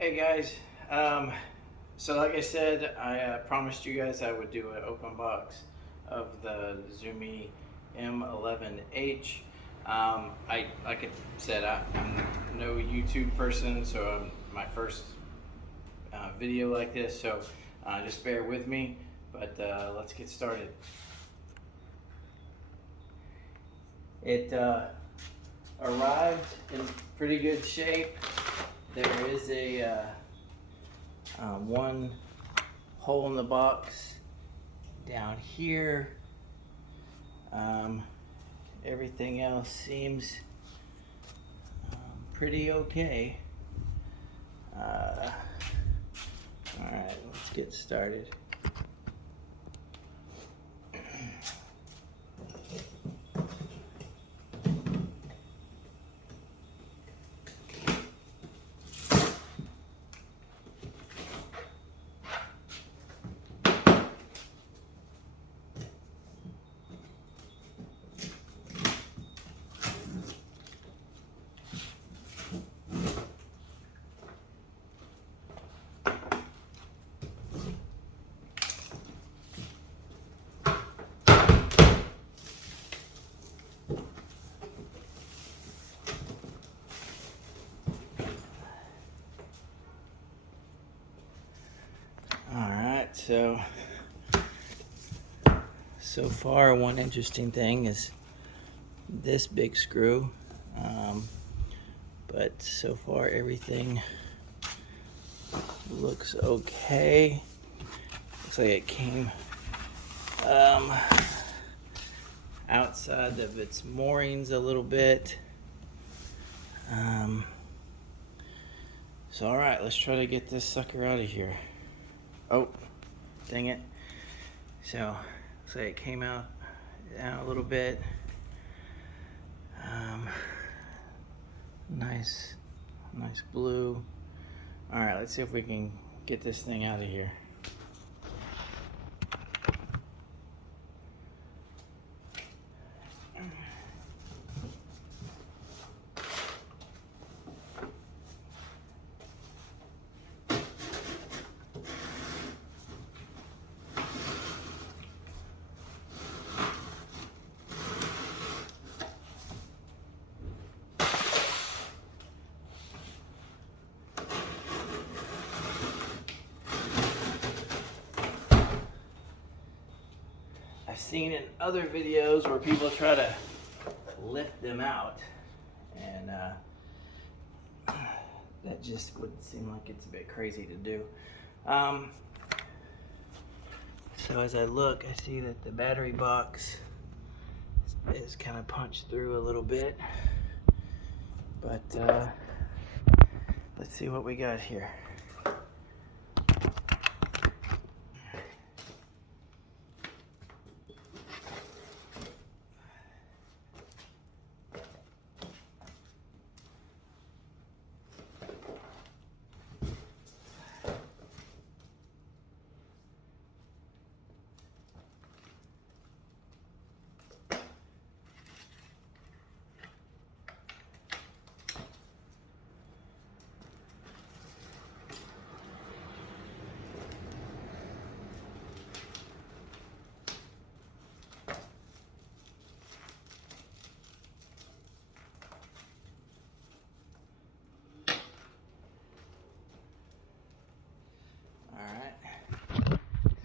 Hey guys, so like I said, I promised you guys I would do an open box of the Yume M11H. Like I said, I'm no YouTube person, so my first video like this, so just bear with me. But let's get started. It arrived in pretty good shape. There is a one hole in the box down here. Everything else seems pretty okay. Alright, let's get started. Alright, so far one interesting thing is this big screw, but so far everything looks okay. Looks like it came outside of its moorings a little bit. So alright, let's try to get this sucker out of here. Oh, dang it. So it came out down a little bit. Nice blue. All right, let's see if we can get this thing out of here. I've seen in other videos where people try to lift them out, and that just would seem like it's a bit crazy to do. So as I look, I see that the battery box is kind of punched through a little bit, but let's see what we got here.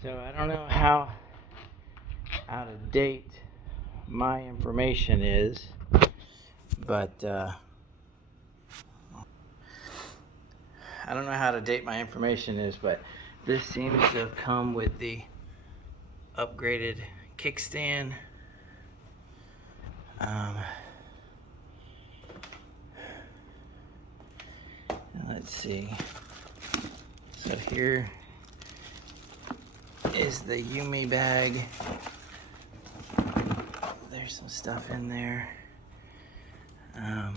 So I don't know how out of date my information is, but I don't know how to date my information is, but this seems to have come with the upgraded kickstand. Let's see. So here is the Yume bag. There's some stuff in there. Let's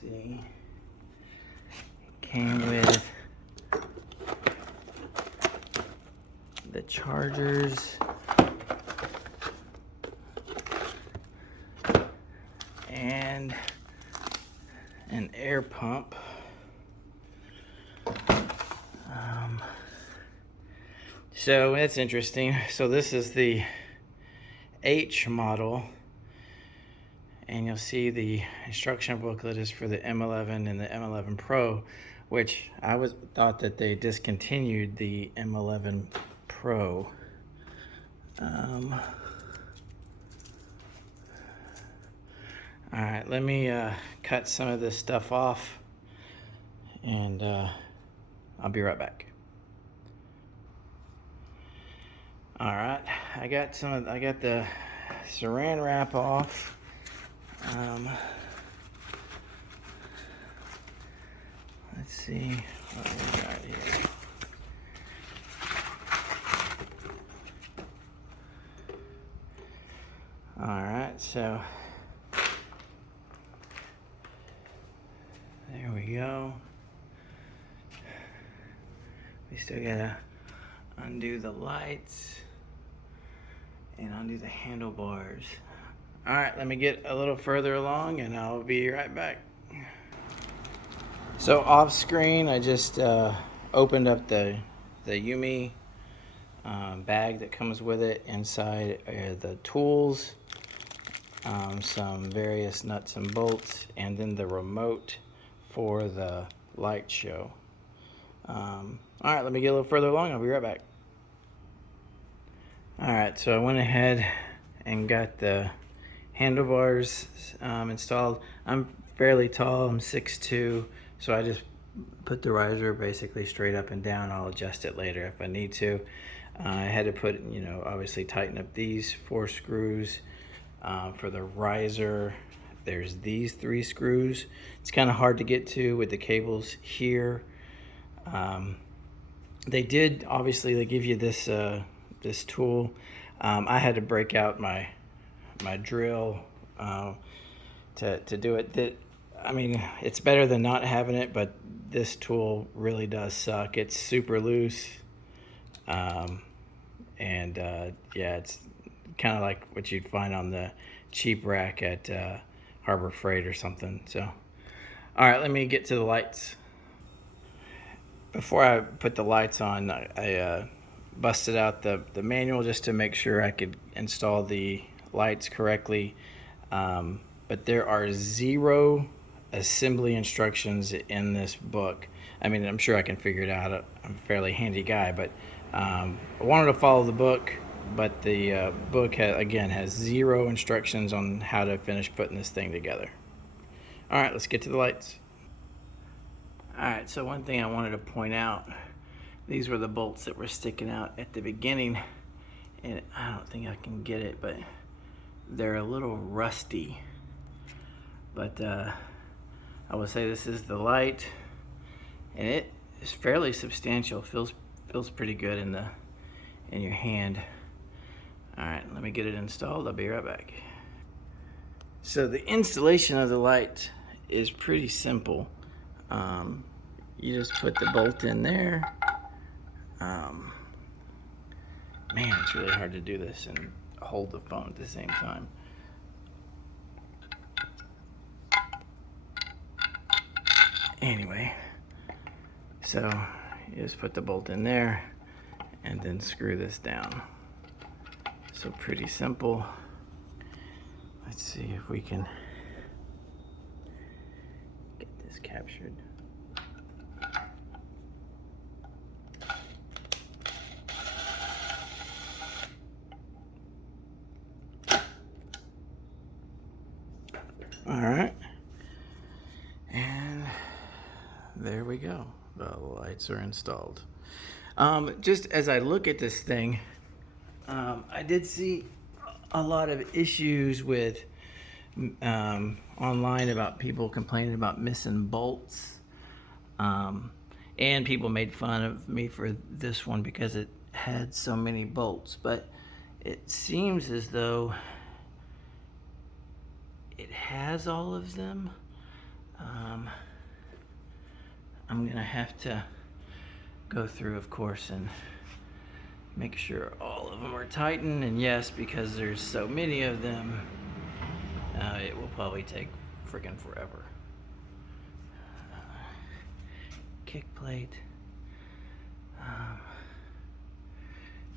see. It came with the chargers and an air pump. So that's interesting. So this is the H model, and you'll see the instruction booklet is for the M11 and the M11 Pro, which I thought that they discontinued the M11 Pro. All right, let me cut some of this stuff off, and I'll be right back. All right, I got the saran wrap off. Let's see what we got here. All right, so there we go. We still gotta undo the lights and undo the handlebars. All right, let me get a little further along and I'll be right back. So off screen, I just opened up the Yume bag that comes with it. Inside are the tools, some various nuts and bolts, and then the remote for the light show. All right, let me get a little further along. I'll be right back. All right, so I went ahead and got the handlebars installed. I'm fairly tall, I'm 6'2", so I just put the riser basically straight up and down. I'll adjust it later if I need to. I had to put, obviously tighten up these 4 screws. For the riser, there's these 3 screws. It's kind of hard to get to with the cables here. They give you this tool. I had to break out my drill to do it. It's better than not having it, but this tool really does suck. It's super loose, yeah, it's kind of like what you'd find on the cheap rack at Harbor Freight or something. So, all right, let me get to the lights. Before I put the lights on, I busted out the manual just to make sure I could install the lights correctly. But there are 0 assembly instructions in this book. I'm sure I can figure it out. I'm a fairly handy guy, but I wanted to follow the book, but the book has 0 instructions on how to finish putting this thing together. All right, let's get to the lights. All right, so one thing I wanted to point out, these were the bolts that were sticking out at the beginning, and I don't think I can get it, but they're a little rusty. But I will say this is the light, and it is fairly substantial. Feels pretty good in your hand. All right, let me get it installed. I'll be right back. So the installation of the light is pretty simple. You just put the bolt in there. Man, it's really hard to do this and hold the phone at the same time. Anyway, so you just put the bolt in there and then screw this down. So pretty simple. Let's see if we can get this captured. All right, and there we go. The lights are installed. Just as I look at this thing, I did see a lot of issues with online about people complaining about missing bolts, and people made fun of me for this one because it had so many bolts, but it seems as though it has all of them. I'm gonna have to go through, of course, and make sure all of them are tightened, and yes, because there's so many of them, it will probably take freaking forever. kick plate.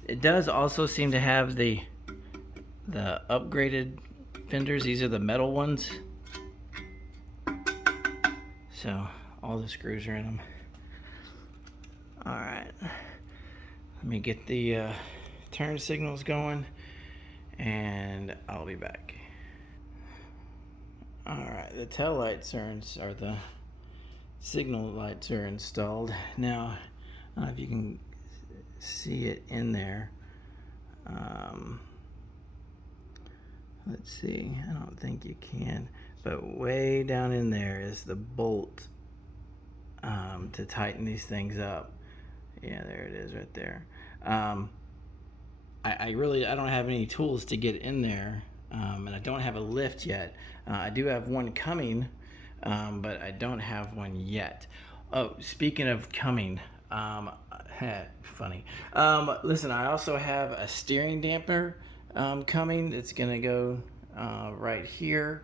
It does also seem to have the upgraded fenders. These are the metal ones. So all the screws are in them. All right, let me get the turn signals going and I'll be back. All right, the tail lights are the signal lights are installed. Now, I don't know if you can see it in there. Let's see, I don't think you can, but way down in there is the bolt to tighten these things up. Yeah, there it is right there. I don't have any tools to get in there, and I don't have a lift yet. I do have one coming, but I don't have one yet. Oh, speaking of coming, funny. Listen, I also have a steering damper coming. It's gonna go right here.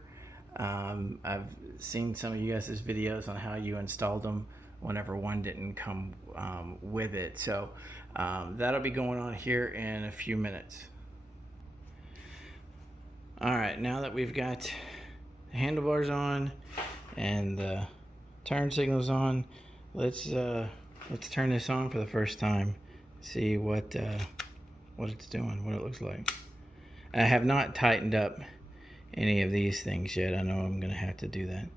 I've seen some of you guys' videos on how you installed them whenever one didn't come with it. So that'll be going on here in a few minutes. All right, now that we've got the handlebars on and the turn signals on, let's turn this on for the first time. See what it's doing, what it looks like. I have not tightened up any of these things yet. I know I'm gonna have to do that.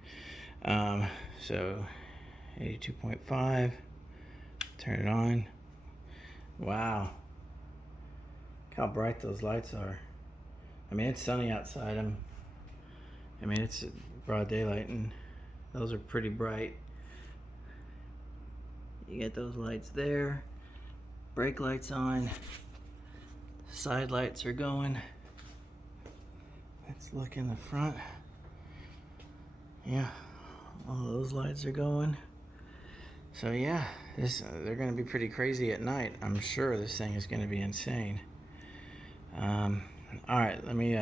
So 82.5, turn it on. Wow, look how bright those lights are. I mean, it's sunny outside. I mean, it's broad daylight and those are pretty bright. You get those lights there, brake lights on, side lights are going. Let's look in the front. Yeah, all those lights are going. So yeah, they're gonna be pretty crazy at night. I'm sure this thing is gonna be insane. All right, let me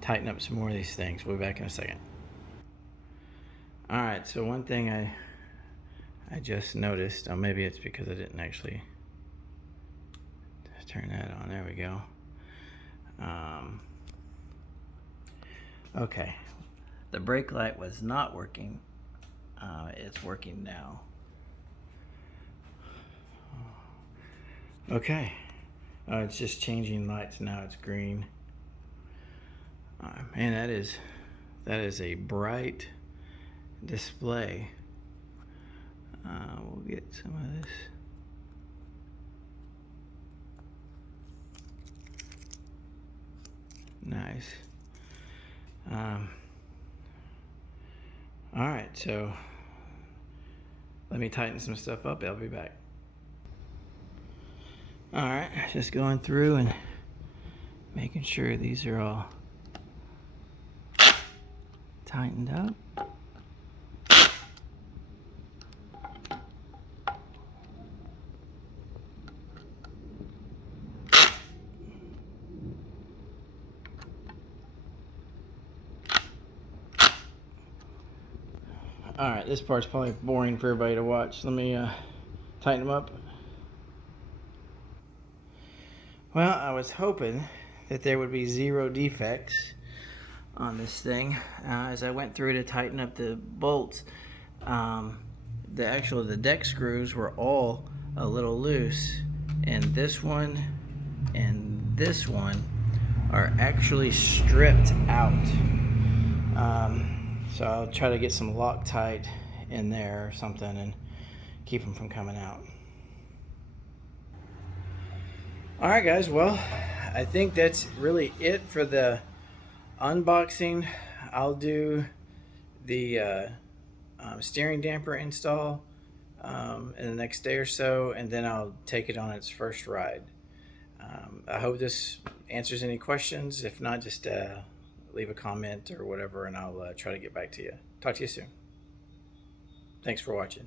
tighten up some more of these things. We'll be back in a second. All right, so one thing I just noticed, maybe it's because I didn't actually turn that on. There we go. Okay, the brake light was not working. It's working now. Okay, it's just changing lights now. It's green. Man, that is a bright display. We'll get some of this. Nice. All right, so let me tighten some stuff up. I'll be back. All right, just going through and making sure these are all tightened up. All right, this part's probably boring for everybody to watch. Let me tighten them up. Well, I was hoping that there would be zero defects on this thing. As I went through to tighten up the bolts, the deck screws were all a little loose, and this one and this one are actually stripped out. So I'll try to get some Loctite in there or something and keep them from coming out. All right, guys, well, I think that's really it for the unboxing. I'll do the steering damper install in the next day or so, and then I'll take it on its first ride. I hope this answers any questions. If not, just leave a comment or whatever, and I'll try to get back to you. Talk to you soon. Thanks for watching.